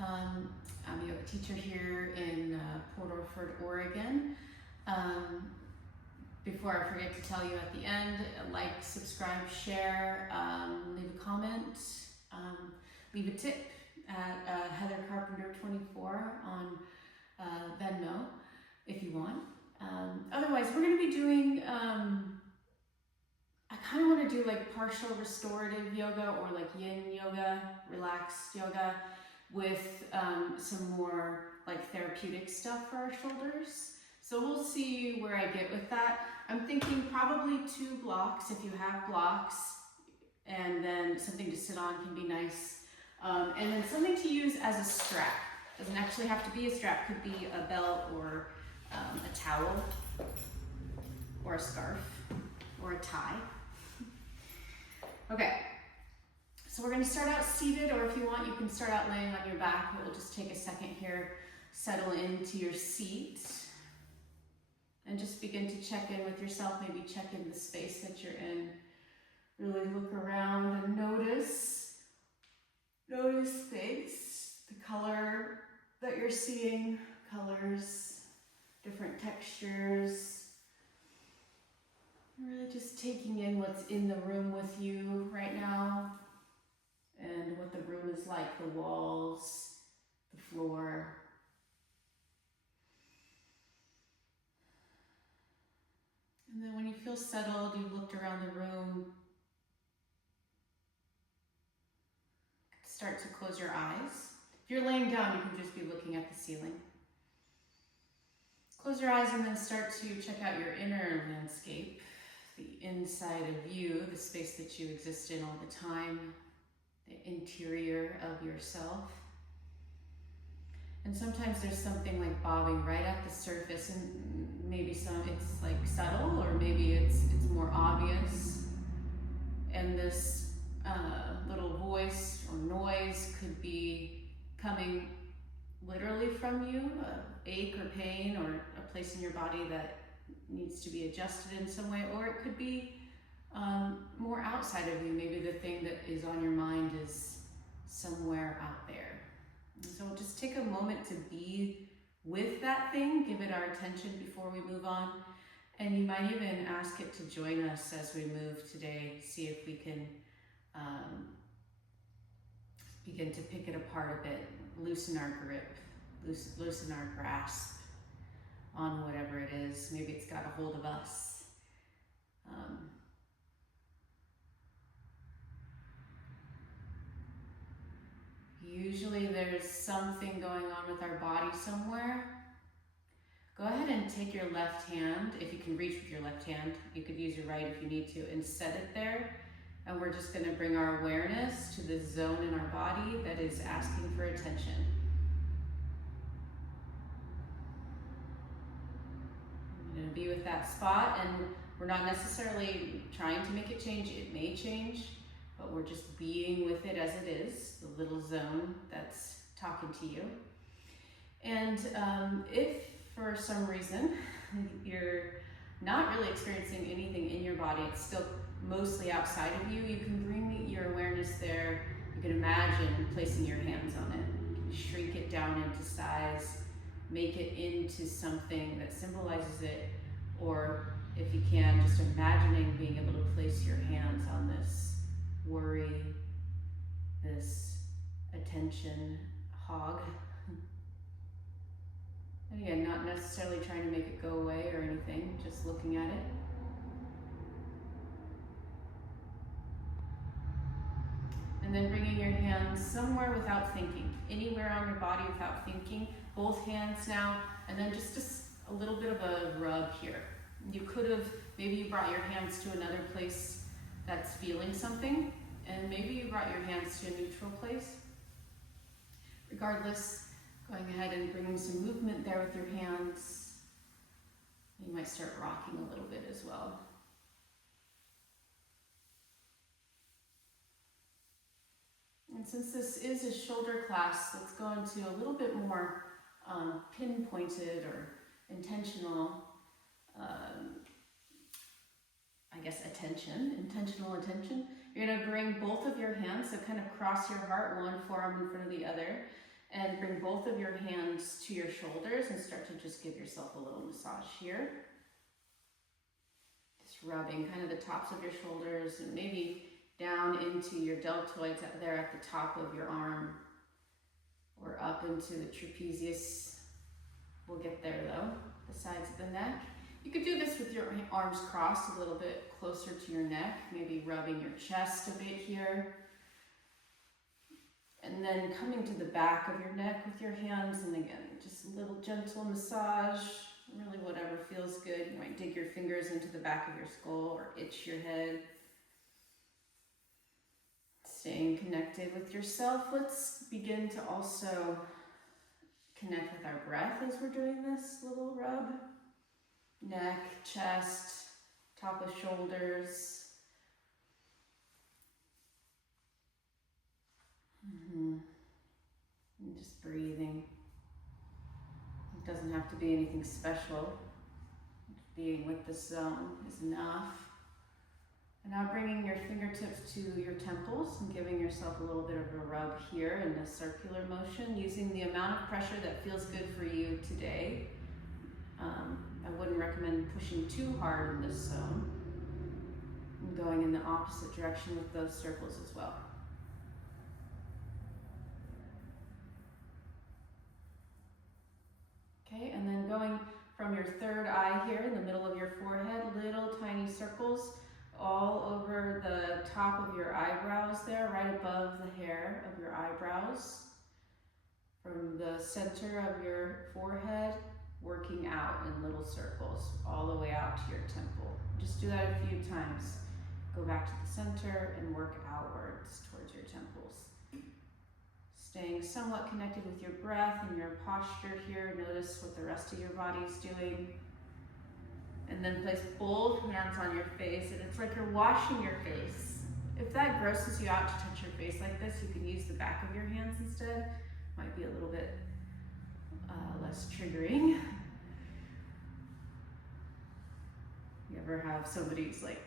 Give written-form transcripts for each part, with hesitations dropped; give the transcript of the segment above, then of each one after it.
I'm a yoga teacher here in Port Orford, Oregon. Before I forget to tell you at the end, like, subscribe, share, leave a comment, leave a tip at Heather Carpenter 24 on Venmo if you want. Otherwise, we're going to be doing, I kind of want to do like partial restorative yoga or like yin yoga, relaxed yoga with some more like therapeutic stuff for our shoulders. So we'll see where I get with that. I'm thinking probably 2 blocks if you have blocks, and then something to sit on can be nice. And then something to use as a strap. Doesn't actually have to be a strap, could be a belt or a towel or a scarf or a tie. Okay, so we're gonna start out seated, or if you want, you can start out laying on your back. It will just take a second here, settle into your seat, and just begin to check in with yourself, maybe check in the space that you're in. Really look around and notice things, the color that you're seeing, colors, different textures. Really just taking in what's in the room with you right now and what the room is like, the walls, the floor. And then when you feel settled, you've looked around the room, start to close your eyes. If you're laying down, you can just be looking at the ceiling. Close your eyes and then start to check out your inner landscape, the inside of you, the space that you exist in all the time, the interior of yourself. And sometimes there's something like bobbing right at the surface, and maybe it's like subtle, or maybe it's more obvious. And this little voice or noise could be coming literally from you, an ache or pain or a place in your body that needs to be adjusted in some way, or it could be more outside of you. Maybe the thing that is on your mind is somewhere out there. And so we'll just take a moment to be with that thing, give it our attention before we move on. And you might even ask it to join us as we move today, see if we can begin to pick it apart a bit, loosen our grip, loosen our grasp on whatever it is. Maybe it's got a hold of us. Usually there's something going on with our body somewhere. Go ahead and take your left hand, if you can reach with your left hand. You could use your right if you need to, and set it there. And we're just going to bring our awareness to the zone in our body that is asking for attention. We're going to be with that spot, and we're not necessarily trying to make it change. It may change, but we're just being with it as it is, the little zone that's talking to you. And if for some reason you're not really experiencing anything in your body, it's still mostly outside of you, you can bring your awareness there. You can imagine placing your hands on it. You can shrink it down into size, make it into something that symbolizes it, or if you can, just imagining being able to place your hands on this worry, this attention hog. And again, not necessarily trying to make it go away or anything, just looking at it. And then bringing your hands somewhere without thinking, anywhere on your body without thinking, both hands now, and then just a little bit of a rub here. You could have, maybe you brought your hands to another place that's feeling something, and maybe you brought your hands to a neutral place. Regardless, going ahead and bringing some movement there with your hands. You might start rocking a little bit as well. And since this is a shoulder class, let's go into a little bit more pinpointed or intentional, intentional attention. You're going to bring both of your hands, so kind of cross your heart, one forearm in front of the other, And bring both of your hands to your shoulders and start to just give yourself a little massage here. Just rubbing kind of the tops of your shoulders and maybe down into your deltoids up there at the top of your arm, or up into the trapezius. We'll get there though, the sides of the neck. You could do this with your arms crossed a little bit closer to your neck, maybe rubbing your chest a bit here. And then coming to the back of your neck with your hands, and again, just a little gentle massage, really whatever feels good. You might dig your fingers into the back of your skull or itch your head. Staying connected with yourself, let's begin to also connect with our breath as we're doing this little rub. Neck, chest, top of shoulders. And just breathing. It doesn't have to be anything special. Being with the zone is enough. And now bringing your fingertips to your temples and giving yourself a little bit of a rub here in a circular motion, using the amount of pressure that feels good for you today. I wouldn't recommend pushing too hard in this zone. And going in the opposite direction with those circles as well. Okay, and then going from your third eye here in the middle of your forehead, little tiny circles all over the top of your eyebrows there, right above the hair of your eyebrows. From the center of your forehead, working out in little circles all the way out to your temple. Just do that a few times. Go back to the center and work outwards towards your temples. Staying somewhat connected with your breath and your posture here. Notice what the rest of your body's doing. And then place both hands on your face, and it's like you're washing your face. If that grosses you out to touch your face like this, you can use the back of your hands instead. Might be a little bit less triggering. You ever have somebody who's like,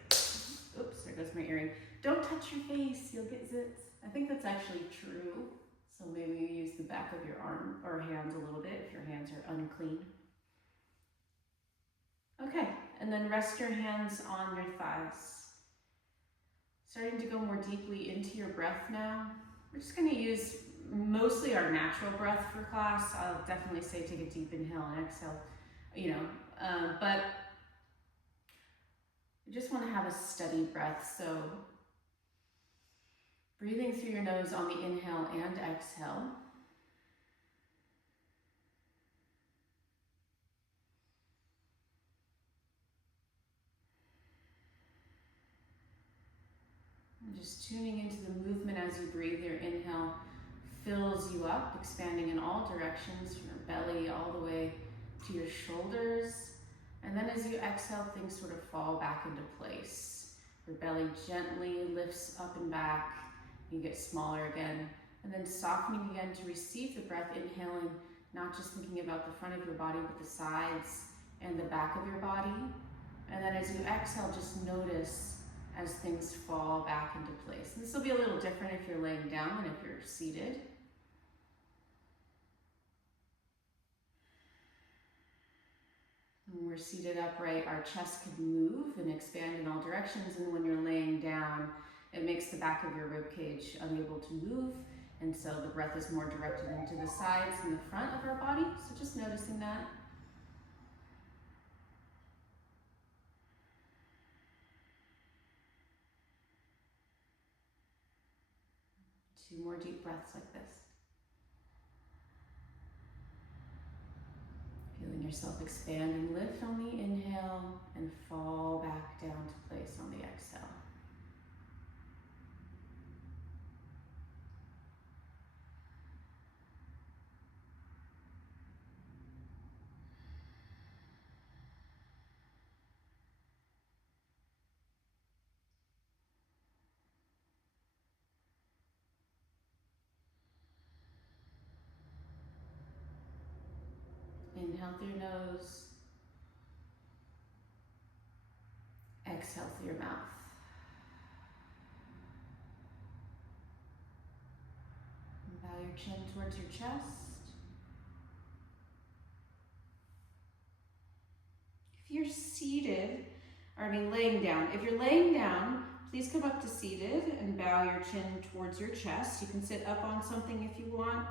oops, there goes my earring. Don't touch your face, you'll get zits. I think that's actually true. So maybe you use the back of your arm or hands a little bit if your hands are unclean. Okay, and then rest your hands on your thighs. Starting to go more deeply into your breath now. We're just going to use mostly our natural breath for class. I'll definitely say take a deep inhale and exhale, but you just want to have a steady breath. So breathing through your nose on the inhale and exhale. And just tuning into the movement as you breathe. Your inhale fills you up, expanding in all directions from your belly all the way to your shoulders. And then as you exhale, things sort of fall back into place. Your belly gently lifts up and back. You get smaller again. And then softening again to receive the breath, inhaling, not just thinking about the front of your body, but the sides and the back of your body. And then as you exhale, just notice as things fall back into place. And this will be a little different if you're laying down than if you're seated. When we're seated upright, our chest can move and expand in all directions, and when you're laying down, it makes the back of your rib cage unable to move, and so the breath is more directed into the sides and the front of our body. So just noticing that. Two more deep breaths like this. Feeling yourself expand and lift on the inhale and fall back down to place on the exhale. Inhale through your nose, exhale through your mouth. And bow your your chin towards your chest. If you're seated, laying down. If you're laying down, please come up to seated and bow your chin towards your chest. You can sit up on something if you want.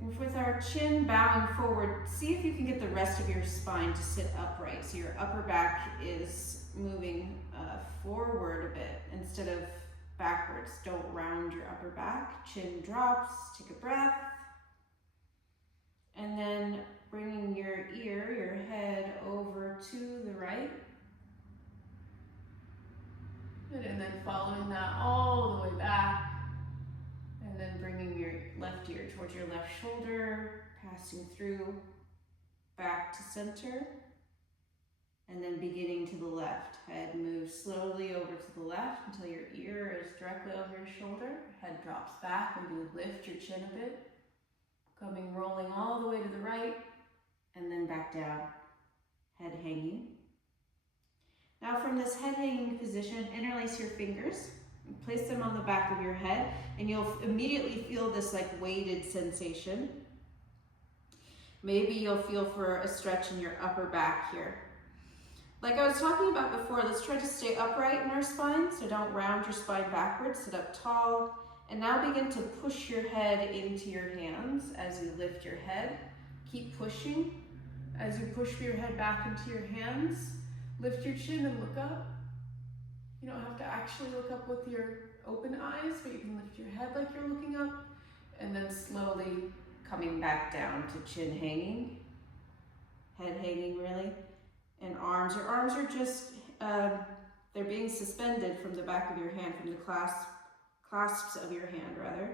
And with our chin bowing forward, see if you can get the rest of your spine to sit upright. So your upper back is moving forward a bit instead of backwards. Don't round your upper back. Chin drops, take a breath. And then bringing your head over to the right. And then following that all the way back. And then bringing your left ear towards your left shoulder, passing through, back to center. And then beginning to the left. Head moves slowly over to the left until your ear is directly over your shoulder. Head drops back, maybe lift your chin a bit. Rolling all the way to the right, and then back down, head hanging. Now from this head hanging position, interlace your fingers, and place them on the back of your head, and you'll immediately feel this like weighted sensation. Maybe you'll feel for a stretch in your upper back here. Like I was talking about before, let's try to stay upright in our spine, so don't round your spine backwards, sit up tall. And now begin to push your head into your hands as you lift your head. Keep pushing. As you push your head back into your hands, lift your chin and look up. You don't have to actually look up with your open eyes, but you can lift your head like you're looking up. And then slowly coming back down to chin hanging. Head hanging really. And arms. Your arms are just, they're being suspended from the back of your hand, from the clasps of your hand rather.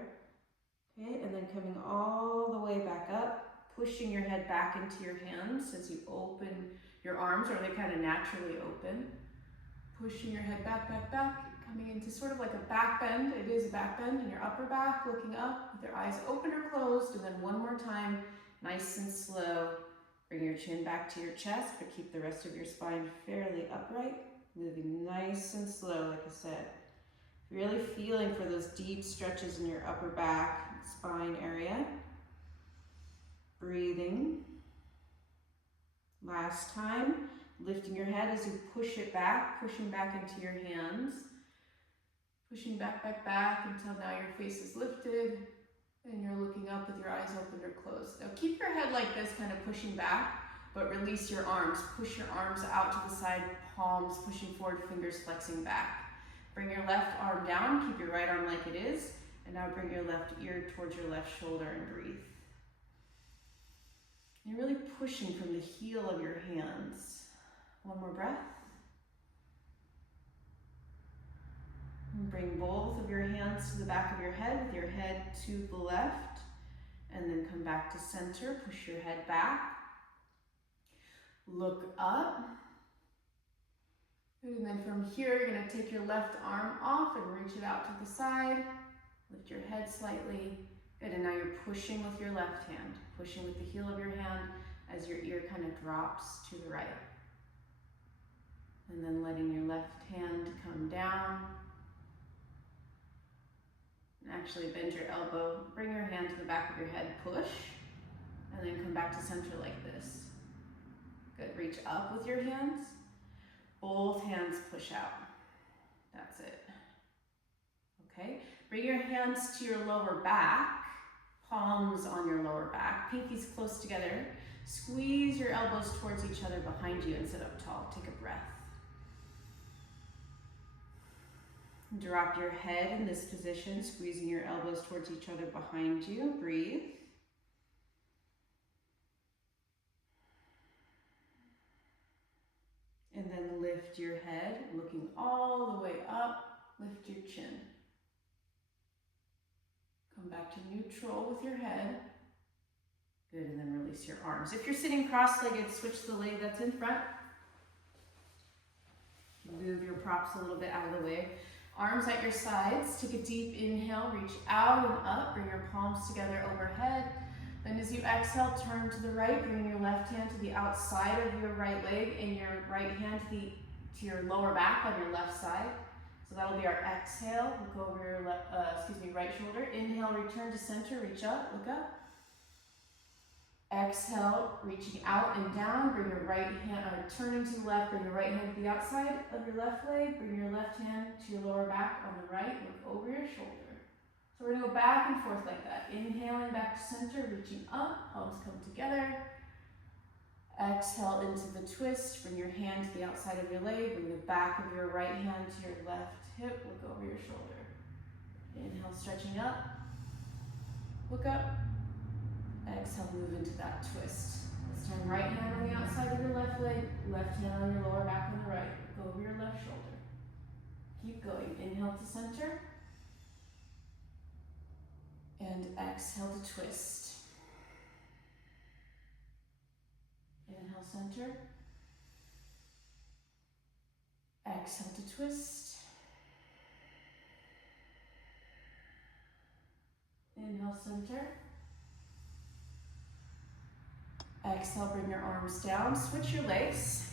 Okay, and then coming all the way back up, pushing your head back into your hands as you open your arms, or they kind of naturally open. Pushing your head back, coming into sort of like a back bend. It is a back bend in your upper back, looking up with your eyes open or closed, and then one more time, nice and slow. Bring your chin back to your chest, but keep the rest of your spine fairly upright, moving nice and slow, like I said. Really feeling for those deep stretches in your upper back, spine area. Breathing. Last time, lifting your head as you push it back, pushing back into your hands. Pushing back until now your face is lifted and you're looking up with your eyes open or closed. Now keep your head like this, kind of pushing back, but release your arms. Push your arms out to the side, palms pushing forward, fingers flexing back. Bring your left arm down, keep your right arm like it is, and now bring your left ear towards your left shoulder and breathe. You're really pushing from the heel of your hands. One more breath. And bring both of your hands to the back of your head with your head to the left, and then come back to center, push your head back. Look up. And then from here, you're going to take your left arm off and reach it out to the side. Lift your head slightly. Good, and now you're pushing with your left hand. Pushing with the heel of your hand as your ear kind of drops to the right. And then letting your left hand come down. And actually bend your elbow. Bring your hand to the back of your head, push. And then come back to center like this. Good, reach up with your hands. Both hands push out. That's it. Okay, bring your hands to your lower back, palms on your lower back, pinkies close together. Squeeze your elbows towards each other behind you and sit up tall. Take a breath. Drop your head in this position, squeezing your elbows towards each other behind you. Breathe. And then lift your head, looking all the way up. Lift your chin. Come back to neutral with your head. Good, and then release your arms. If you're sitting cross-legged, switch the leg that's in front. Move your props a little bit out of the way. Arms at your sides. Take a deep inhale, reach out and up. Bring your palms together overhead. Then as you exhale, turn to the right, bring your left hand to the outside of your right leg and your right hand to your lower back on your left side. So that'll be our exhale. Look over your right shoulder. Inhale, return to center, reach up, look up. Exhale, reaching out and down, bring your right hand, turning to the left, bring your right hand to the outside of your left leg, bring your left hand to your lower back on the right, look over your shoulder. So we're gonna go back and forth like that. Inhaling back to center, reaching up, palms come together. Exhale into the twist, bring your hand to the outside of your leg, bring the back of your right hand to your left hip, look over your shoulder. Inhale, stretching up, look up. Exhale, move into that twist. This time, right hand on the outside of your left leg, left hand on your lower back on the right, go over your left shoulder. Keep going, inhale to center, and exhale to twist. Inhale, center. Exhale to twist. Inhale, center. Exhale, bring your arms down. Switch your legs.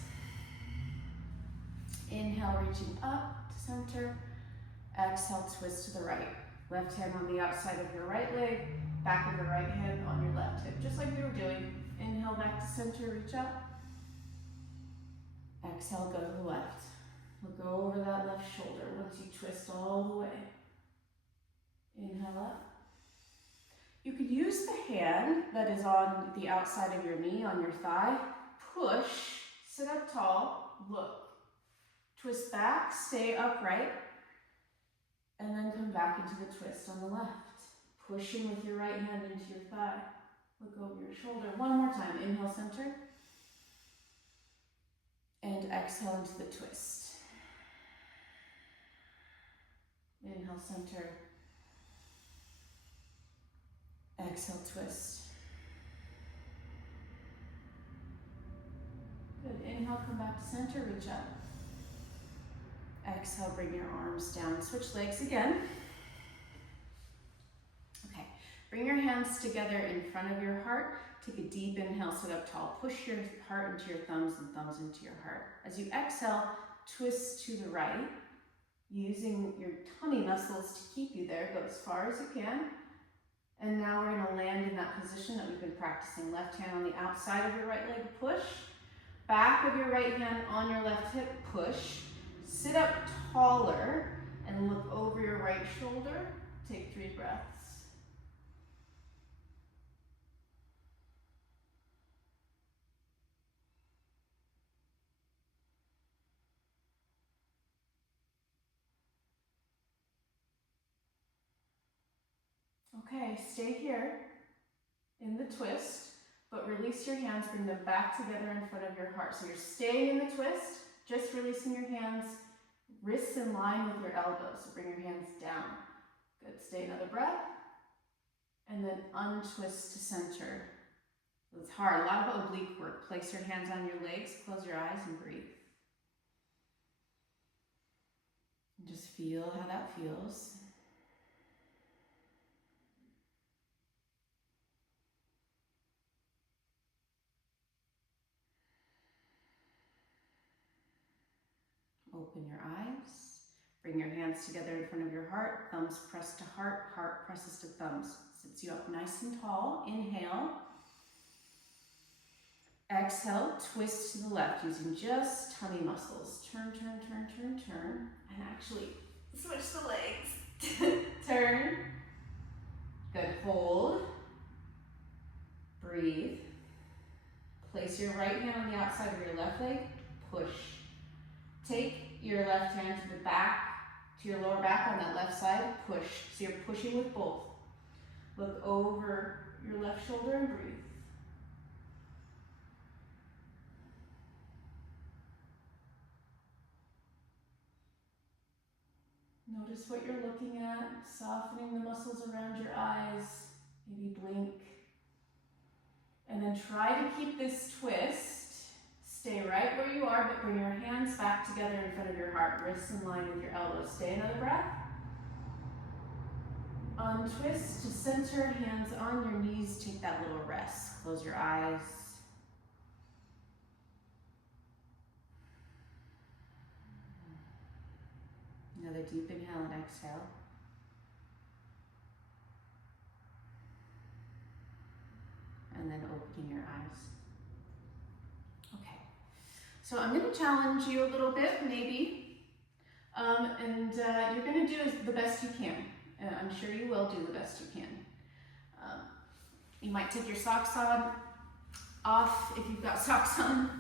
Inhale, reaching up to center. Exhale, twist to the right. Left hand on the outside of your right leg. Back of your right hand on your left hip, just like we were doing. Inhale back to center, reach up. Exhale, go to the left. We'll go over that left shoulder once you twist all the way. Inhale up. You could use the hand that is on the outside of your knee, on your thigh. Push, sit up tall, look. Twist back, stay upright, and then come back into the twist on the left. Pushing with your right hand into your thigh. Look over your shoulder. One more time. Inhale, center. And exhale into the twist. Inhale, center. Exhale, twist. Good. Inhale, come back to center, reach up. Exhale, bring your arms down. Switch legs again. Okay. Bring your hands together in front of your heart. Take a deep inhale, sit up tall. Push your heart into your thumbs and thumbs into your heart. As you exhale, twist to the right, using your tummy muscles to keep you there. Go as far as you can. And now we're gonna land in that position that we've been practicing. Left hand on the outside of your right leg, push. Back of your right hand on your left hip, push. Sit up taller and look over your right shoulder. Take 3 breaths. Okay, stay here in the twist, but release your hands, bring them back together in front of your heart. So you're staying in the twist, just releasing your hands, wrists in line with your elbows. So bring your hands down. Good, stay another breath. And then untwist to center. It's hard, a lot of oblique work. Place your hands on your legs, close your eyes and breathe. And just feel how that feels. Open your eyes. Bring your hands together in front of your heart. Thumbs press to heart. Heart presses to thumbs. Sits you up nice and tall. Inhale. Exhale. Twist to the left using just tummy muscles. Turn, turn, turn, turn, turn. And actually switch the legs. Turn. Good. Hold. Breathe. Place your right hand on the outside of your left leg. Push. Take your left hand to the back, to your lower back on that left side, push. So you're pushing with both. Look over your left shoulder and breathe. Notice what you're looking at, softening the muscles around your eyes, maybe blink. And then try to keep this twist. Stay right where you are, but bring your hands back together in front of your heart, wrists in line with your elbows. Stay another breath. Untwist to center, hands on your knees. Take that little rest. Close your eyes. Another deep inhale and exhale. and then opening your eyes. Okay, so I'm going to challenge you a little bit, maybe, and you're going to do the best you can. I'm sure you will do the best you can. You might take your socks off if you've got socks on.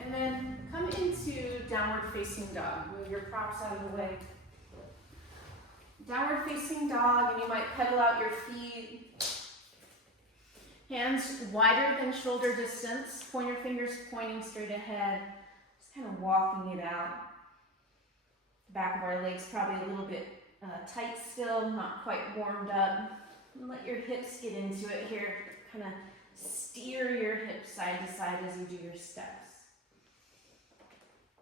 And then come into downward facing dog. Move your props out of the way. Downward facing dog, and you might pedal out your feet. Hands wider than shoulder distance. Point your fingers pointing straight ahead. Just kind of walking it out. The back of our legs probably a little bit tight still, not quite warmed up. And let your hips get into it here. Kind of steer your hips side to side as you do your steps.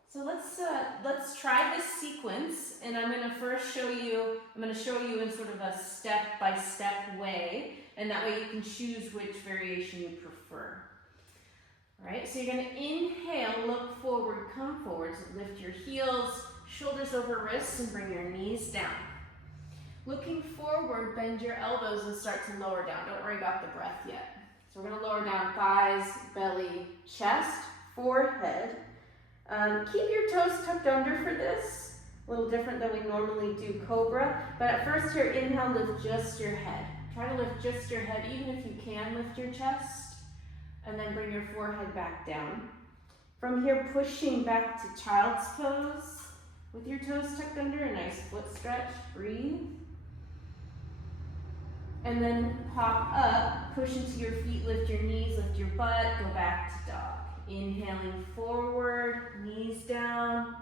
So let's try this sequence, and I'm going to first show you in sort of a step-by-step way, and that way you can choose which variation you prefer. All right, so you're going to inhale, look forward, come forward, so lift your heels, shoulders over wrists, and bring your knees down. Looking forward, bend your elbows and start to lower down. Don't worry about the breath yet. So we're going to lower down thighs, belly, chest, forehead. Keep your toes tucked under for this. A little different than we normally do cobra. But at first here, inhale, lift just your head. Try to lift just your head, even if you can lift your chest. And then bring your forehead back down. From here, pushing back to child's pose. With your toes tucked under, a nice foot stretch. Breathe. And then pop up, push into your feet, lift your knees, lift your butt, go back to dog. Inhaling forward, knees down,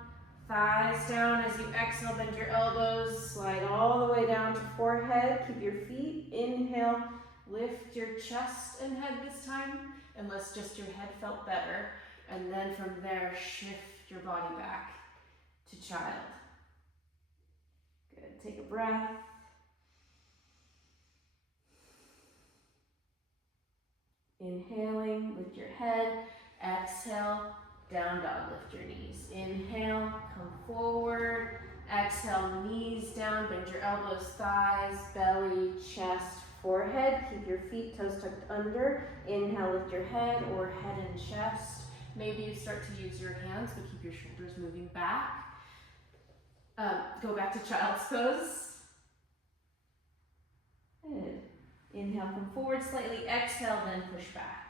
thighs down. As you exhale, bend your elbows, slide all the way down to forehead. Keep your feet. Inhale, lift your chest and head this time, unless just your head felt better. And then from there, shift your body back to child. Good, take a breath. Inhaling, lift your head. Exhale, down dog, lift your knees. Inhale, come forward. Exhale, knees down, bend your elbows, thighs, belly, chest, forehead. Keep your feet, toes tucked under. Inhale, lift your head or head and chest. Maybe you start to use your hands, but keep your shoulders moving back. Go back to child's pose. Good. Inhale, come forward slightly. Exhale, then push back.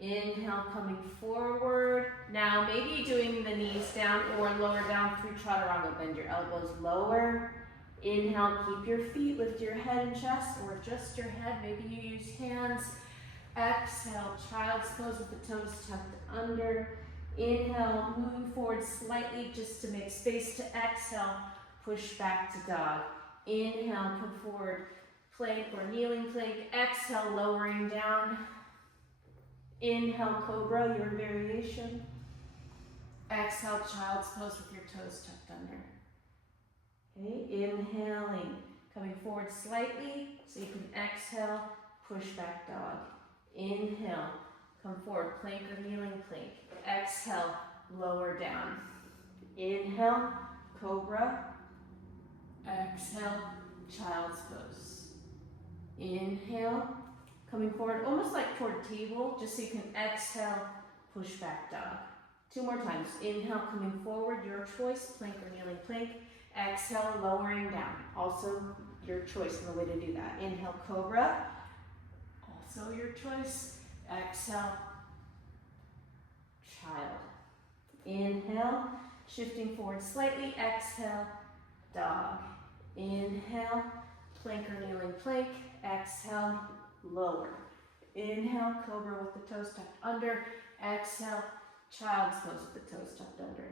Inhale, coming forward. Now, maybe doing the knees down or lower down through chaturanga. Bend your elbows lower. Inhale, keep your feet, lift your head and chest, or just your head. Maybe you use hands. Exhale, child's pose with the toes tucked under. Inhale, moving forward slightly just to make space to exhale. Push back to dog. Inhale, come forward, plank or kneeling plank. Exhale, lowering down. Inhale, cobra, your variation. Exhale, child's pose with your toes tucked under. Okay, inhaling, coming forward slightly so you can exhale, push back dog. Inhale, come forward, plank or kneeling plank. Exhale, lower down. Inhale, cobra. Exhale, child's pose. Inhale, coming forward, almost like toward table, just so you can exhale, push back dog. 2 more times. Inhale, coming forward, your choice, plank or kneeling plank. Exhale, lowering down. Also your choice in the way to do that. Inhale, cobra. Also your choice. Exhale, child. Inhale, shifting forward slightly. Exhale, dog. Inhale, plank or kneeling plank. Exhale, lower. Inhale, cobra with the toes tucked under. Exhale, child's pose with the toes tucked under.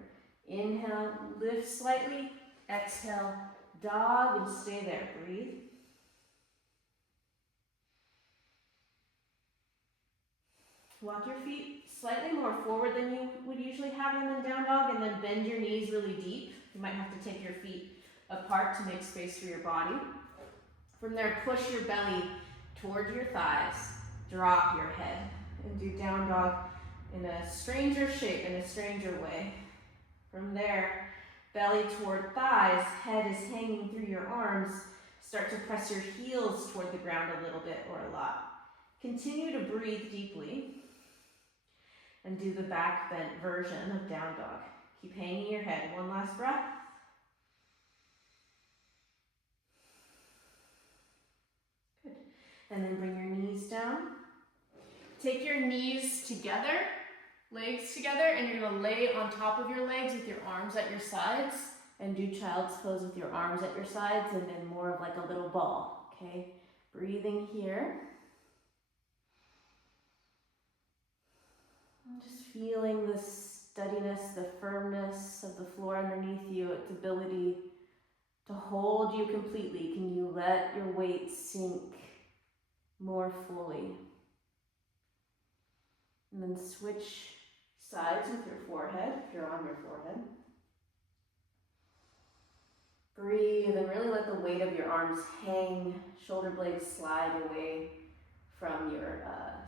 Inhale, lift slightly. Exhale, dog, and stay there. Breathe. Walk your feet slightly more forward than you would usually have them in down dog, and then bend your knees really deep. You might have to take your feet apart to make space for your body. From there, push your belly toward your thighs. Drop your head and do down dog in a stranger shape, in a stranger way. From there, belly toward thighs, head is hanging through your arms. Start to press your heels toward the ground a little bit or a lot. Continue to breathe deeply and do the back bent version of down dog. Keep hanging your head. One last breath. Good. And then bring your knees down. Take your knees together, legs together, and you're gonna lay on top of your legs with your arms at your sides and do child's pose with your arms at your sides and then more of like a little ball, okay? Breathing here. And just feeling the steadiness, the firmness of the floor underneath you, its ability to hold you completely. Can you let your weight sink more fully? And then switch sides with your forehead, if you're on your forehead. Breathe and really let the weight of your arms hang, shoulder blades slide away from your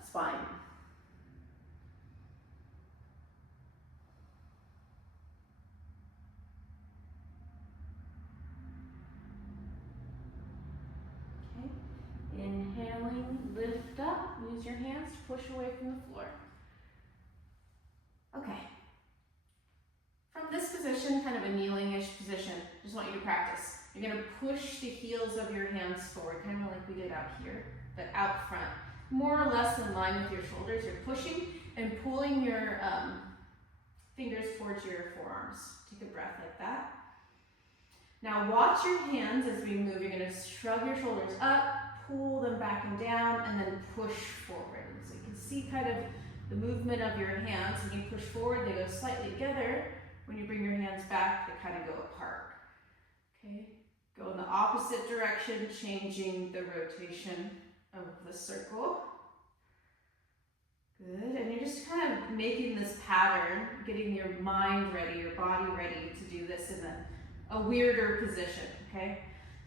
spine. Okay, inhaling, lift up, use your hands to push away from the floor. Okay, from this position, kind of a kneeling-ish position, just want you to practice. You're gonna push the heels of your hands forward, kind of like we did out here, but out front. More or less in line with your shoulders. You're pushing and pulling your fingers towards your forearms. Take a breath like that. Now watch your hands as we move. You're gonna shrug your shoulders up, pull them back and down, and then push forward. So you can see kind of the movement of your hands. When you push forward, they go slightly together. When you bring your hands back, they kind of go apart. Okay, go in the opposite direction, changing the rotation of the circle. Good, and you're just kind of making this pattern, getting your mind ready, your body ready to do this in a weirder position, okay?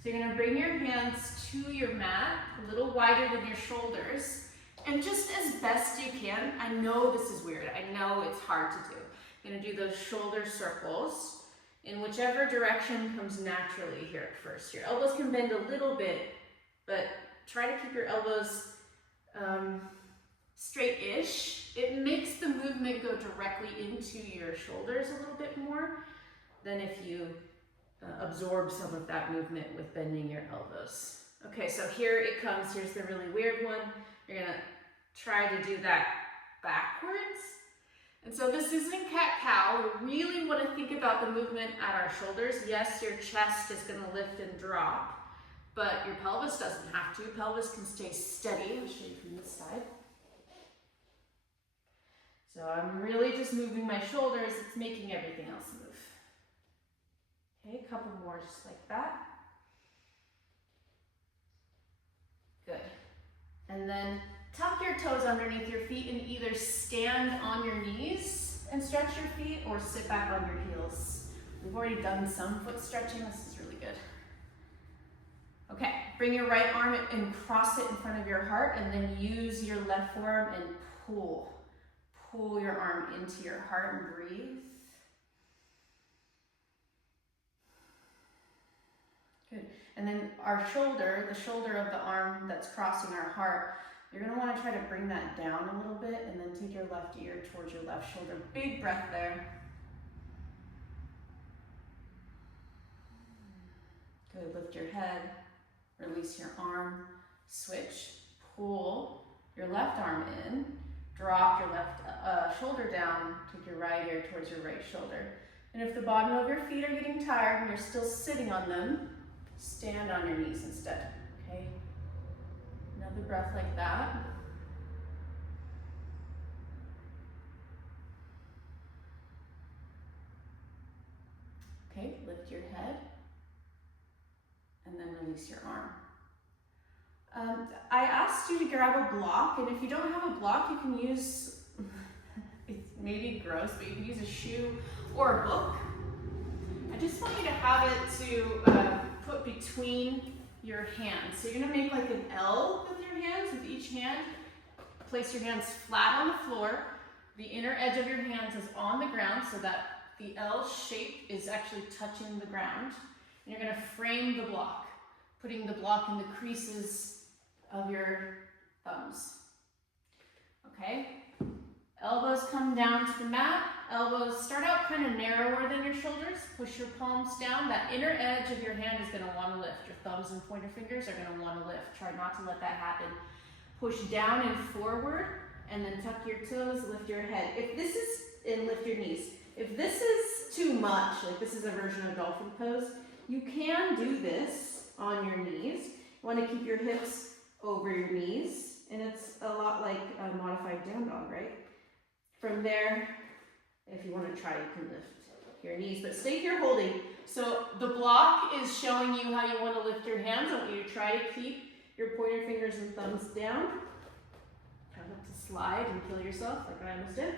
So you're gonna bring your hands to your mat, a little wider than your shoulders, and just as best you can, I know this is weird, I know it's hard to do. You're gonna do those shoulder circles in whichever direction comes naturally here at first. Your elbows can bend a little bit, but try to keep your elbows straight-ish. It makes the movement go directly into your shoulders a little bit more than if you absorb some of that movement with bending your elbows. Okay, so here it comes. Here's the really weird one. You're gonna try to do that backwards. And so this isn't cat-cow. We really want to think about the movement at our shoulders. Yes, your chest is going to lift and drop, but your pelvis doesn't have to. Pelvis can stay steady. I'll show you from this side. So I'm really just moving my shoulders. It's making everything else move. Okay, a couple more just like that. Good. And then tuck your toes underneath your feet and either stand on your knees and stretch your feet or sit back on your heels. We've already done some foot stretching. This is really good. Okay, bring your right arm and cross it in front of your heart and then use your left forearm and pull. Pull your arm into your heart and breathe. Good. And then our shoulder, the shoulder of the arm that's crossing our heart, you're going to want to try to bring that down a little bit and then take your left ear towards your left shoulder. Big breath there. Good. Lift your head. Release your arm. Switch. Pull your left arm in. Drop your left shoulder down. Take your right ear towards your right shoulder. And if the bottom of your feet are getting tired and you're still sitting on them, stand on your knees instead. Okay? Another breath like that. Okay, lift your head and then release your arm. I asked you to grab a block, and if you don't have a block, you can use, it's maybe gross, but you can use a shoe or a book. I just want you to have it to put between your hands. So you're gonna make like an L with your hands, with each hand. Place your hands flat on the floor. The inner edge of your hands is on the ground so that the L shape is actually touching the ground. And you're gonna frame the block, putting the block in the creases of your thumbs. okay? Elbows come down to the mat. Elbows start out kind of narrower than your shoulders. Push your palms down. That inner edge of your hand is going to want to lift. Your thumbs and pointer fingers are going to want to lift. Try not to let that happen. Push down and forward, and then tuck your toes, lift your head. If this is, and lift your knees. If this is too much, like this is a version of dolphin pose, you can do this on your knees. You want to keep your hips over your knees, and it's a lot like a modified down dog, right? From there, if you want to try, you can lift your knees, but stay here holding. So the block is showing you how you want to lift your hands. I want you to try to keep your pointer fingers and thumbs down. Try not to slide and kill yourself like I almost did.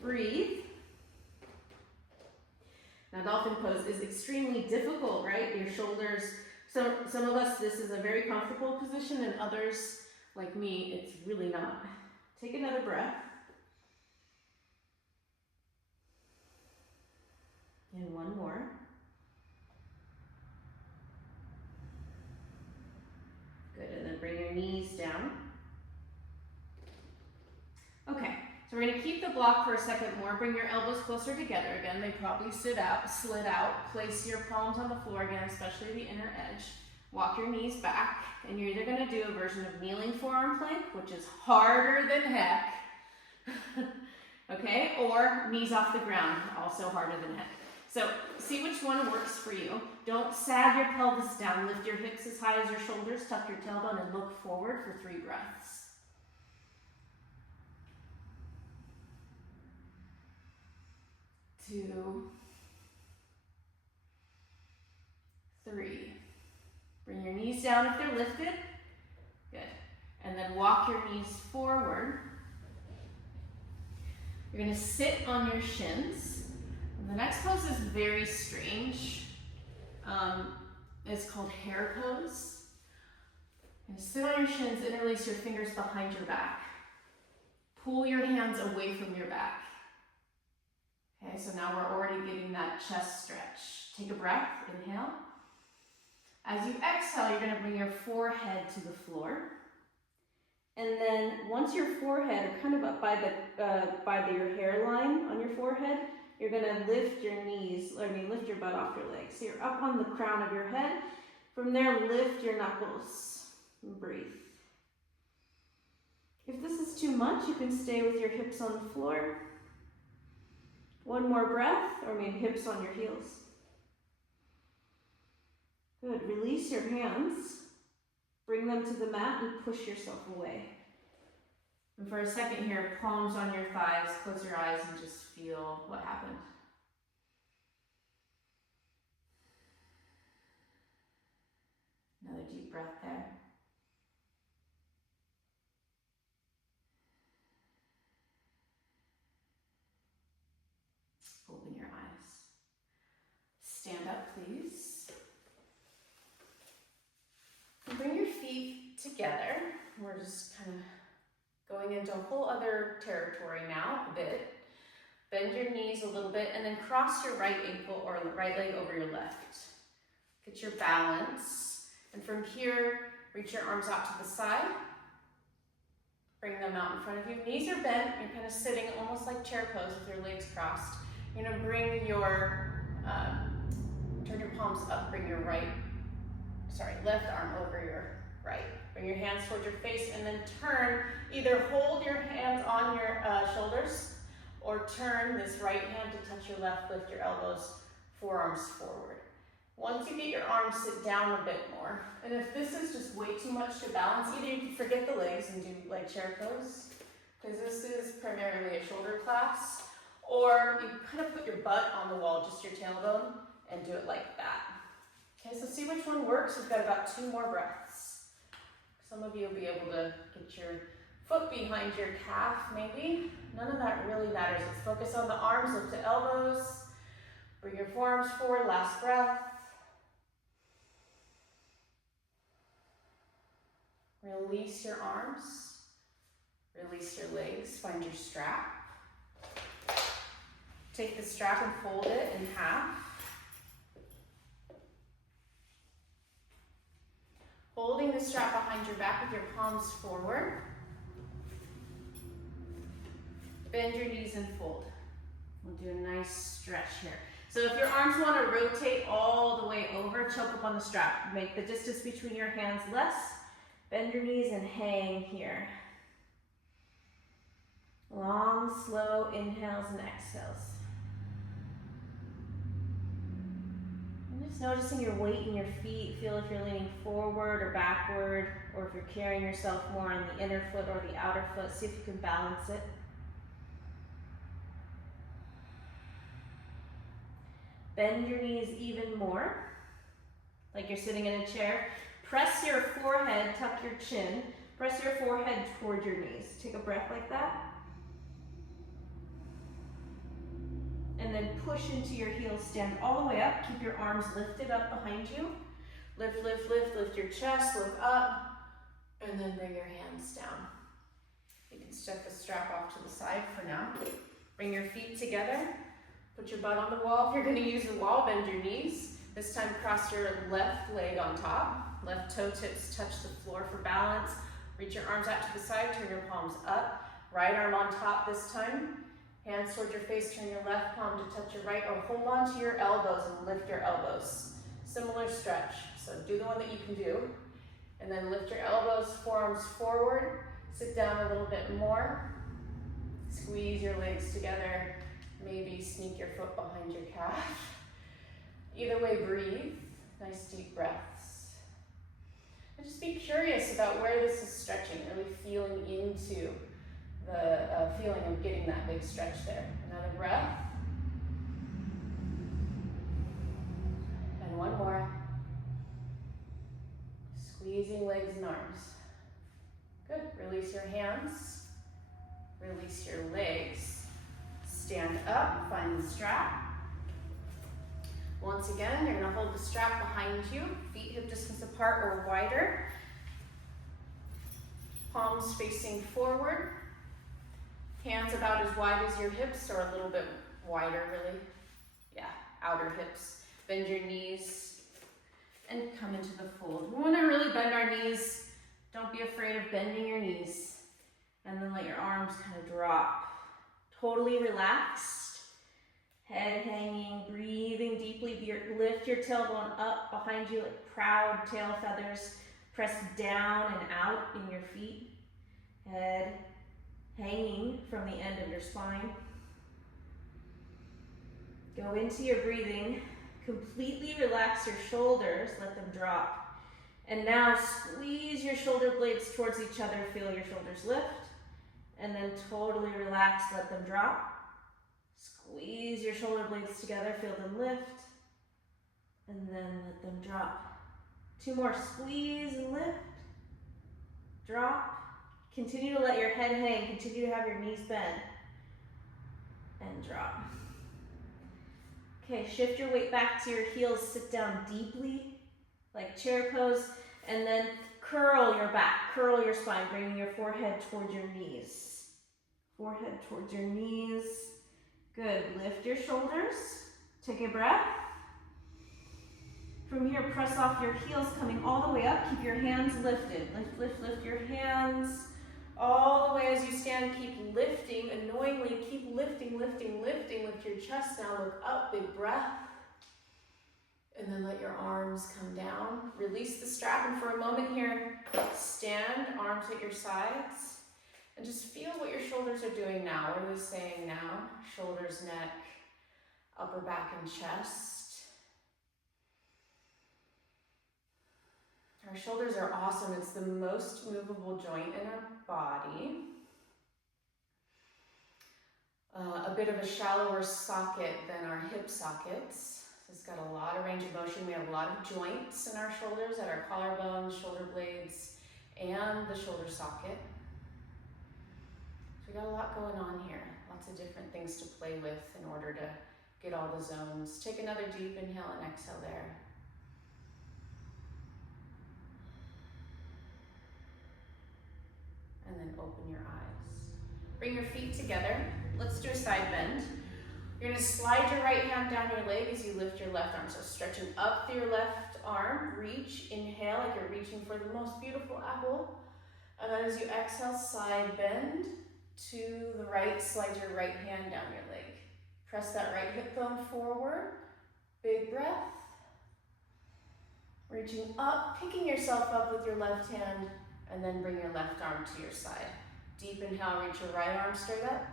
Breathe. Now dolphin pose is extremely difficult, right? Your shoulders, some of us, this is a very comfortable position, and others, like me, it's really not. Take another breath. And one more. Good, and then bring your knees down. Okay, so we're gonna keep the block for a second more. Bring your elbows closer together again. They probably slid out. Place your palms on the floor again, especially the inner edge. Walk your knees back, and you're either gonna do a version of kneeling forearm plank, which is harder than heck, okay, or knees off the ground, also harder than heck. So see which one works for you. Don't sag your pelvis down. Lift your hips as high as your shoulders. Tuck your tailbone and look forward for 3 breaths. 2, 3. Bring your knees down if they're lifted. Good. And then walk your knees forward. You're going to sit on your shins. The next pose is very strange. It's called hare pose. And sit on your shins, interlace your fingers behind your back. Pull your hands away from your back. Okay, so now we're already getting that chest stretch. Take a breath, inhale. As you exhale, you're gonna bring your forehead to the floor. And then once your forehead, or kind of up by your hairline on your forehead, you're gonna lift your knees, lift your butt off your legs. So you're up on the crown of your head. From there, lift your knuckles and breathe. If this is too much, you can stay with your hips on the floor. One more breath, hips on your heels. Good, release your hands. Bring them to the mat and push yourself away. And for a second here, palms on your thighs, close your eyes and just feel what happened. Another deep breath there. Open your eyes. Stand up, please. And bring your feet together. We're just kind of going into a whole other territory now, a bit. Bend your knees a little bit and then cross your right ankle or right leg over your left. Get your balance. And from here, reach your arms out to the side. Bring them out in front of you. Knees are bent. You're kind of sitting almost like chair pose with your legs crossed. You're gonna bring your, turn your palms up, bring your left arm over your right. Bring your hands towards your face and then turn, either hold your hands on your shoulders or turn this right hand to touch your left, lift your elbows, forearms forward. Once you get your arms, sit down a bit more. And if this is just way too much to balance, either you can forget the legs and do like chair pose, because this is primarily a shoulder class, or you kind of put your butt on the wall, just your tailbone, and do it like that. Okay, so see which one works. We've got about 2 more breaths. Some of you will be able to get your foot behind your calf, maybe. None of that really matters. Let's focus on the arms, lift the elbows. Bring your forearms forward, last breath. Release your arms. Release your legs, find your strap. Take the strap and fold it in half. Holding the strap behind your back with your palms forward. Bend your knees and fold. We'll do a nice stretch here. So if your arms want to rotate all the way over, choke up on the strap. Make the distance between your hands less. Bend your knees and hang here. Long, slow inhales and exhales. And just noticing your weight in your feet. Feel if you're leaning forward or backward, or if you're carrying yourself more on the inner foot or the outer foot. See if you can balance it. Bend your knees even more, like you're sitting in a chair. Press your forehead, tuck your chin. Press your forehead toward your knees. Take a breath like that. And then push into your heels, stand all the way up. Keep your arms lifted up behind you. Lift, lift, lift, lift your chest, look up, and then bring your hands down. You can step the strap off to the side for now. Bring your feet together. Put your butt on the wall. If you're gonna use the wall, bend your knees. This time cross your left leg on top. Left toe tips touch the floor for balance. Reach your arms out to the side, turn your palms up. Right arm on top this time. Hands toward your face, turn your left palm to touch your right, or hold on to your elbows and lift your elbows. Similar stretch, so do the one that you can do. And then lift your elbows, forearms forward. Sit down a little bit more. Squeeze your legs together. Maybe sneak your foot behind your calf. Either way, breathe. Nice deep breaths. And just be curious about where this is stretching, really feeling into the feeling of getting that big stretch there. Another breath. And one more. Squeezing legs and arms. Good. Release your hands. Release your legs. Stand up, find the strap. Once again, you're gonna hold the strap behind you, feet hip distance apart or wider. Palms facing forward. Hands about as wide as your hips or a little bit wider, really. Yeah, outer hips. Bend your knees and come into the fold. We wanna really bend our knees. Don't be afraid of bending your knees. And then let your arms kind of drop. Totally relaxed, head hanging, breathing deeply. Lift your tailbone up behind you like proud tail feathers. Press down and out in your feet. Head hanging from the end of your spine. Go into your breathing. Completely relax your shoulders, let them drop. And now squeeze your shoulder blades towards each other. Feel your shoulders lift. And then totally relax, let them drop. Squeeze your shoulder blades together, feel them lift. And then let them drop. Two more, squeeze and lift. Drop. Continue to let your head hang, continue to have your knees bend. And drop. Okay, shift your weight back to your heels, sit down deeply, like chair pose, and then curl your back, curl your spine, bringing your forehead towards your knees. Forehead towards your knees. Good. Lift your shoulders. Take a breath. From here, press off your heels, coming all the way up. Keep your hands lifted. Lift, lift, lift your hands. All the way as you stand, keep lifting. Annoyingly, keep lifting, lifting, lifting. Lift your chest now. Look up. Big breath. And then let your arms come down. Release the strap. And for a moment here, stand, arms at your sides. And just feel what your shoulders are doing now. What are they saying now? Shoulders, neck, upper back, and chest. Our shoulders are awesome. It's the most movable joint in our body. A bit of a shallower socket than our hip sockets. It's got a lot of range of motion. We have a lot of joints in our shoulders at our collarbones, shoulder blades, and the shoulder socket. We got a lot going on here, lots of different things to play with in order to get all the zones. Take another deep inhale and exhale there. And then open your eyes. Bring your feet together. Let's do a side bend. You're gonna slide your right hand down your leg as you lift your left arm. So stretching up through your left arm, reach, inhale like you're reaching for the most beautiful apple. And then as you exhale, side bend. to the right, slide your right hand down your leg. Press that right hip bone forward. Big breath. Reaching up, picking yourself up with your left hand, and then bring your left arm to your side. Deep inhale, reach your right arm straight up.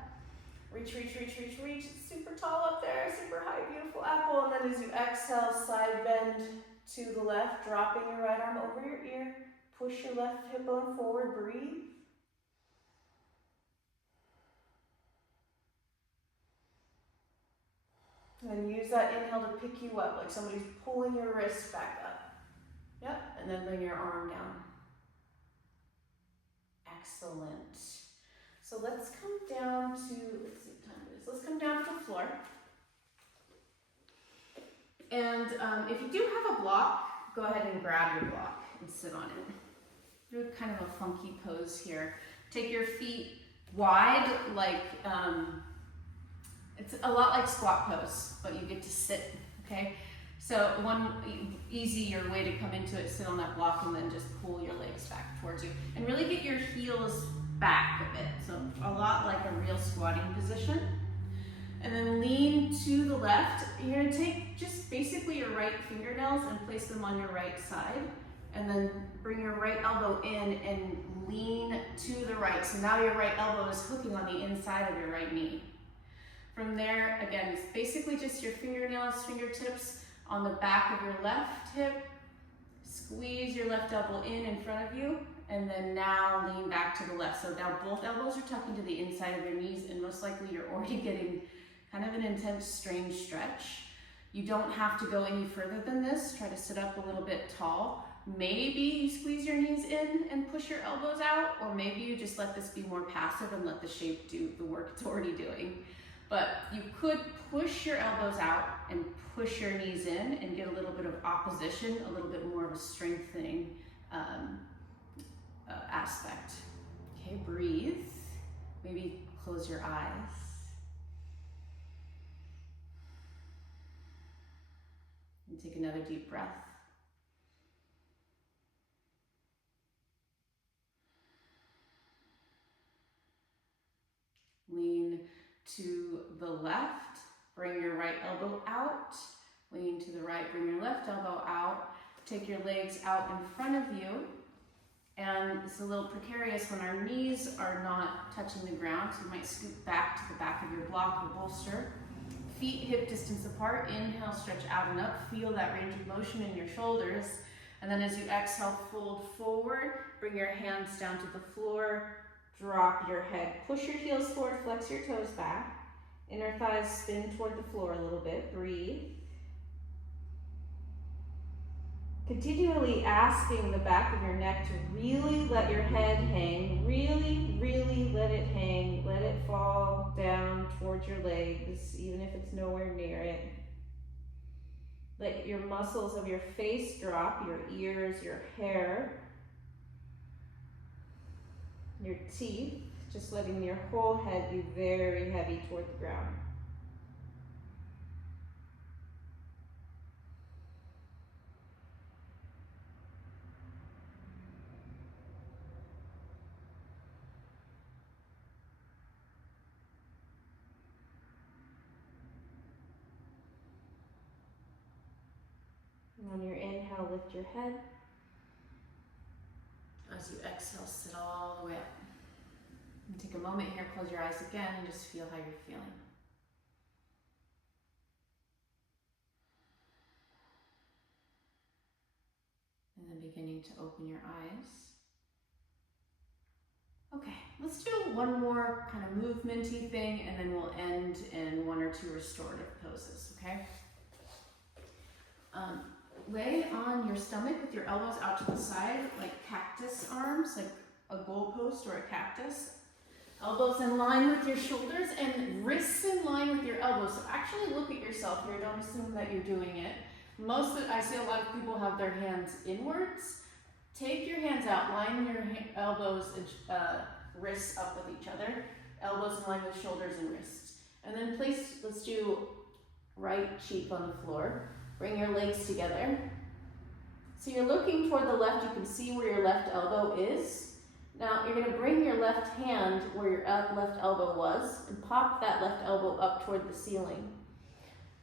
Reach, reach, reach, reach, reach. It's super tall up there, super high, beautiful apple. And then as you exhale, side bend to the left, dropping your right arm over your ear. Push your left hip bone forward, breathe. And then use that inhale to pick you up, like somebody's pulling your wrist back up. Yep, and then bring your arm down. Excellent. So let's come down to, let's see what time it is. Let's come down to the floor. And if you do have a block, go ahead and grab your block and sit on it. Do kind of a funky pose here. Take your feet wide, like, it's a lot like squat pose, but you get to sit, okay? So one easier way to come into it, sit on that block and then just pull your legs back towards you. And really get your heels back a bit. So a lot like a real squatting position. And then lean to the left. You're gonna take just basically your right fingernails and place them on your right side. And then bring your right elbow in and lean to the right. So now your right elbow is hooking on the inside of your right knee. From there, again, it's basically just your fingernails, fingertips on the back of your left hip. Squeeze your left elbow in front of you, and then now lean back to the left. So now both elbows are tucking to the inside of your knees, and most likely you're already getting kind of an intense, strange stretch. You don't have to go any further than this. Try to sit up a little bit tall. Maybe you squeeze your knees in and push your elbows out, or maybe you just let this be more passive and let the shape do the work it's already doing. But you could push your elbows out and push your knees in and get a little bit of opposition, a little bit more of a strengthening aspect. Okay, breathe. Maybe close your eyes. And take another deep breath. Lean to the left, bring your right elbow out. Lean to the right, bring your left elbow out. Take your legs out in front of you. And it's a little precarious when our knees are not touching the ground, so you might scoot back to the back of your block or bolster. Feet hip distance apart. Inhale, stretch out and up. Feel that range of motion in your shoulders. And then as you exhale, fold forward. Bring your hands down to the floor. Drop your head. Push your heels forward, flex your toes back. Inner thighs spin toward the floor a little bit. Breathe. Continually asking the back of your neck to really let your head hang. Really, really let it hang. Let it fall down towards your legs, even if it's nowhere near it. Let your muscles of your face drop, your ears, your hair, your teeth, just letting your whole head be very heavy toward the ground. And on your inhale, lift your head. As you exhale, sit all the way up. And take a moment here, close your eyes again, and just feel how you're feeling. And then beginning to open your eyes. Okay, let's do one more kind of movementy thing, and then we'll end in one or two restorative poses, okay? Lay on your stomach with your elbows out to the side, like cactus arms, like a goalpost or a cactus. Elbows in line with your shoulders and wrists in line with your elbows. So actually look at yourself here. Don't assume that you're doing it. I see a lot of people have their hands inwards. Take your hands out, line your elbows and wrists up with each other. Elbows in line with shoulders and wrists. And then let's do right cheek on the floor. Bring your legs together. So you're looking toward the left. You can see where your left elbow is. Now you're going to bring your left hand where your left elbow was and pop that left elbow up toward the ceiling.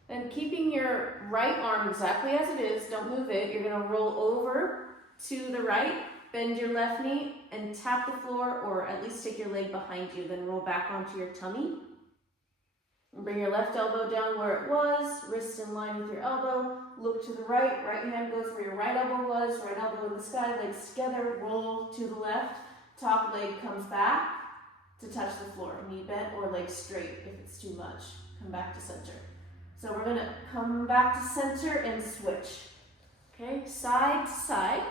Then keeping your right arm exactly as it is, don't move it, you're going to roll over to the right, bend your left knee and tap the floor, or at least take your leg behind you, then roll back onto your tummy. And bring your left elbow down where it was, wrist in line with your elbow, look to the right, right hand goes where your right elbow was, right elbow in the sky, legs together, roll to the left, top leg comes back to touch the floor, knee bent or leg straight if it's too much. Come back to center. So we're gonna come back to center and switch. Okay, side to side.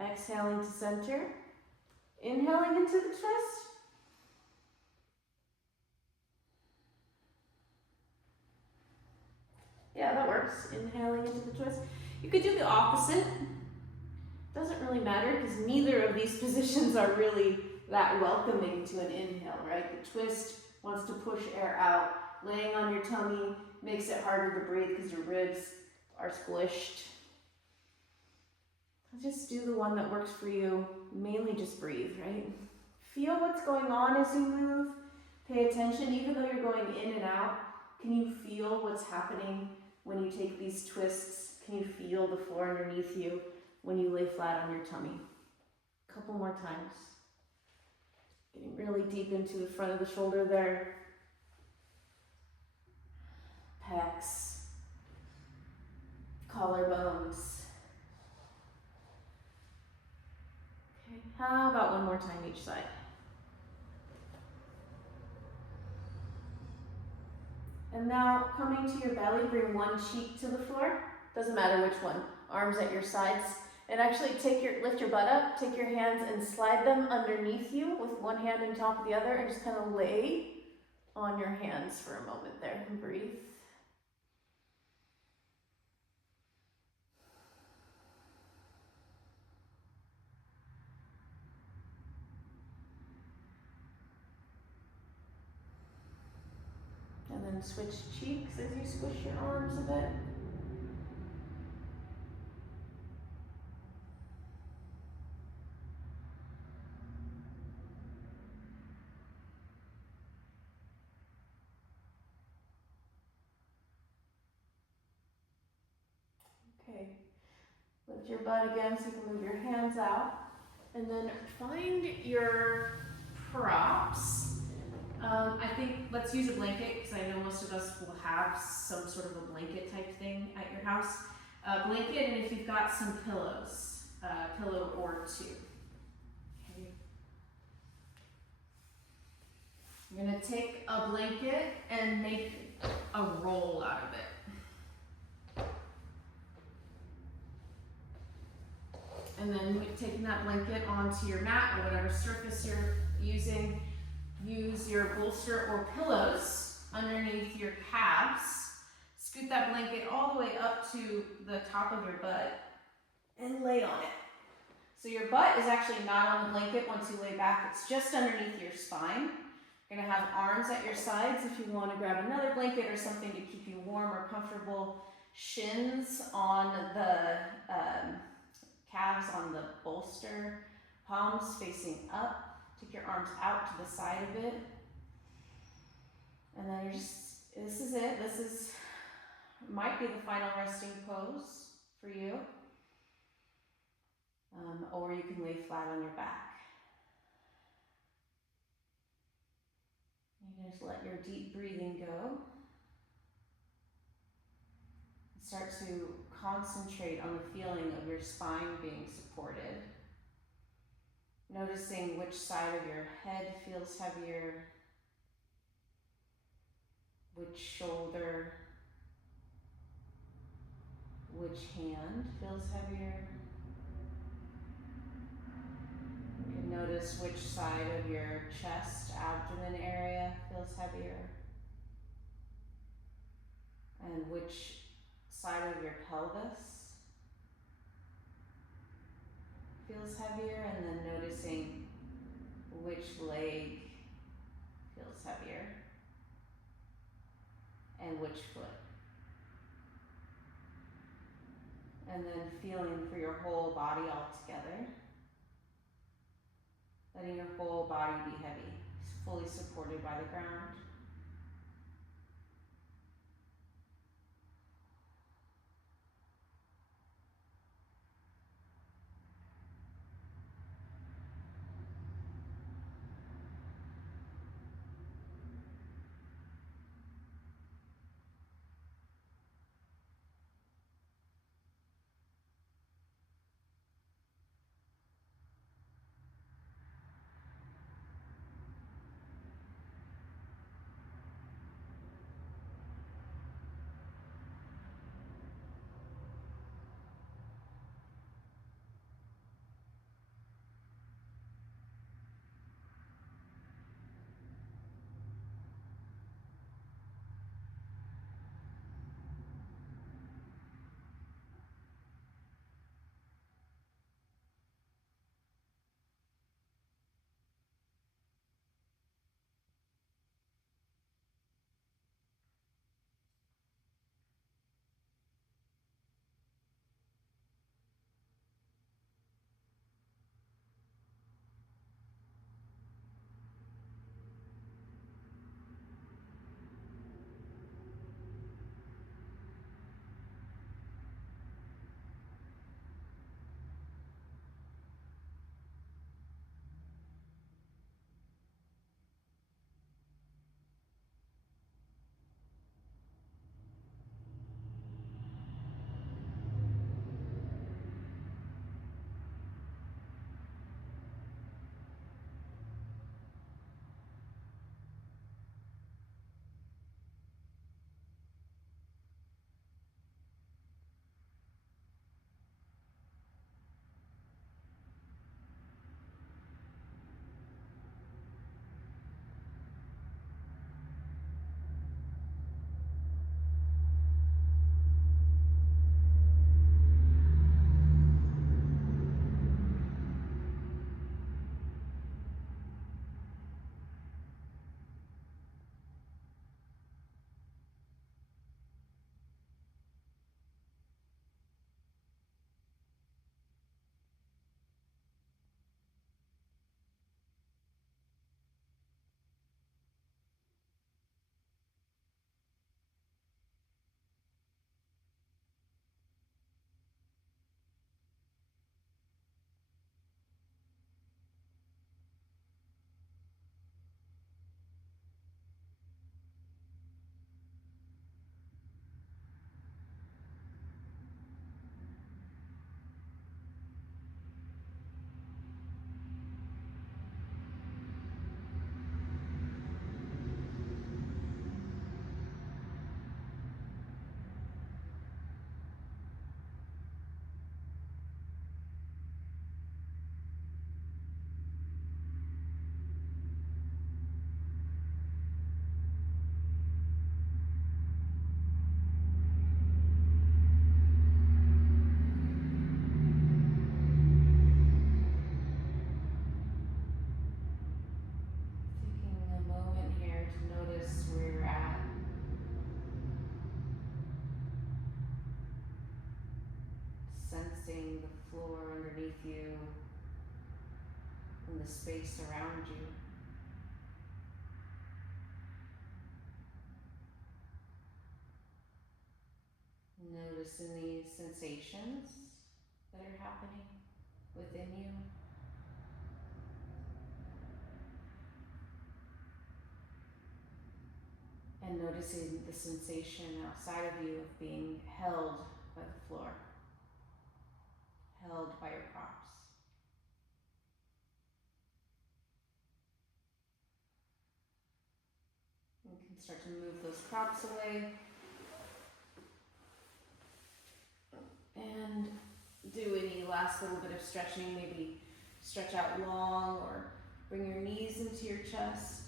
Exhaling to center. Inhaling into the twist. Yeah, that works. Inhaling into the twist. You could do the opposite. Doesn't really matter because neither of these positions are really that welcoming to an inhale, right? The twist wants to push air out. Laying on your tummy makes it harder to breathe because your ribs are squished. Just do the one that works for you. Mainly just breathe, right? Feel what's going on as you move. Pay attention, even though you're going in and out. Can you feel what's happening when you take these twists? Can you feel the floor underneath you when you lay flat on your tummy? A couple more times. Getting really deep into the front of the shoulder there. Pecs. Collarbones. Okay, how about one more time each side? And now, coming to your belly, bring one cheek to the floor. Doesn't matter which one. Arms at your sides. And actually lift your butt up, take your hands and slide them underneath you with one hand on top of the other and just kind of lay on your hands for a moment there and breathe. And then switch cheeks as you squish your arms a bit. Okay, lift your butt again so you can move your hands out. And then find your props. I think let's use a blanket because I know most of us will have some sort of a blanket type thing at your house. A blanket, and if you've got some pillows, a pillow or two. Okay. You're gonna take a blanket and make a roll out of it. And then taking that blanket onto your mat or whatever surface you're using, use your bolster or pillows underneath your calves. Scoot that blanket all the way up to the top of your butt and lay on it. So your butt is actually not on the blanket once you lay back, it's just underneath your spine. You're gonna have arms at your sides if you wanna grab another blanket or something to keep you warm or comfortable. Shins on the calves on the bolster, palms facing up. Take your arms out to the side of it. And then this is it. This might be the final resting pose for you. Or you can lay flat on your back. You can just let your deep breathing go. Start to concentrate on the feeling of your spine being supported. Noticing which side of your head feels heavier, which shoulder, which hand feels heavier. You can notice which side of your chest, abdomen area feels heavier, and which side of your pelvis feels heavier, and then noticing which leg feels heavier and which foot. And then feeling for your whole body all together. letting your whole body be heavy, fully supported by the ground. Taking a moment here to notice where you're at. Sensing the floor underneath you and the space around you. Noticing these sensations that are happening within you. And noticing the sensation outside of you of being held by the floor, held by your props. You can start to move those props away and do any last little bit of stretching, maybe stretch out long or bring your knees into your chest.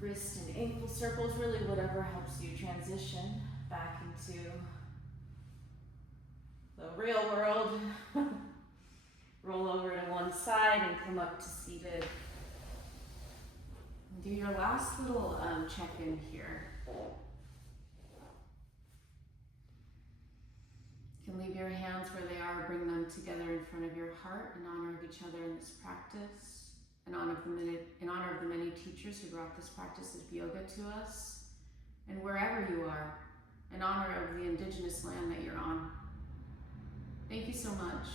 Wrist and ankle circles, really whatever helps you transition back into the real world. Roll over to one side and come up to seated. And do your last little check-in here. You can can leave your hands where they are, bring them together in front of your heart in honor of each other in this practice, in honor of the many teachers who brought this practice of yoga to us, and wherever you are, in honor of the indigenous land that you're on. Thank you so much.